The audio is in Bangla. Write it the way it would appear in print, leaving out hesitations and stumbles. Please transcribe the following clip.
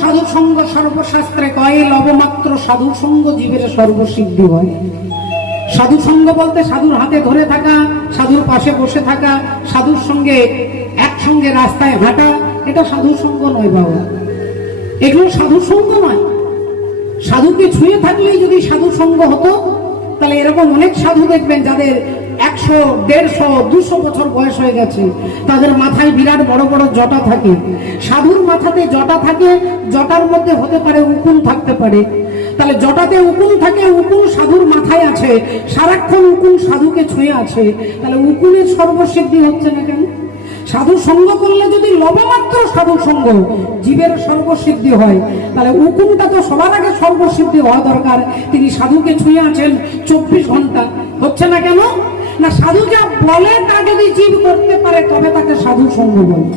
সাধু সঙ্গ সর্বশাস্ত্রে কয়, লবমাত্র সাধু সঙ্গ জীবের সর্বসিদ্ধি হয়। সাধু সঙ্গ বলতে সাধুর হাতে ধরে থাকা, সাধুর পাশে বসে থাকা, সাধুর সঙ্গে একসঙ্গে রাস্তায় হাঁটা, এটা সাধু সঙ্গ নয় বাবা, এগুলো সাধু সঙ্গ নয়। সাধুকে ছুঁয়ে থাকলেই যদি সাধু সঙ্গ হতো, তাহলে এরকম অনেক সাধু দেখবেন যাদের 100, 150, 200 বছর বয়স হয়ে গেছে, তাদের মাথায় বিরাট বড় বড় জটা থাকে। সাধুর মাথাতে জটা থাকে, জটার মধ্যে হতে পারে উকুন থাকতে পারে। তাহলে জটাতে উকুন থাকে, উকুন সাধুর মাথায় আছে, সারাক্ষণ উকুন সাধুকে ছুঁয়ে আছে, তাহলে উকুনের সর্বসিদ্ধি হচ্ছে না কেন? সাধু সঙ্গ করলে যদি লবমাত্র সাধু সঙ্গ জীবের সর্বসিদ্ধি হয়, তাহলে উকুনটা তো সবার আগে সর্বসিদ্ধি হওয়া দরকার। তিনি সাধুকে ছুঁয়ে আছেন 24 ঘন্টা, হচ্ছে না কেন? না সাধু যা বলে তা যদি জীব করতে পারে তবে তাকে সাধু সঙ্গ বলে।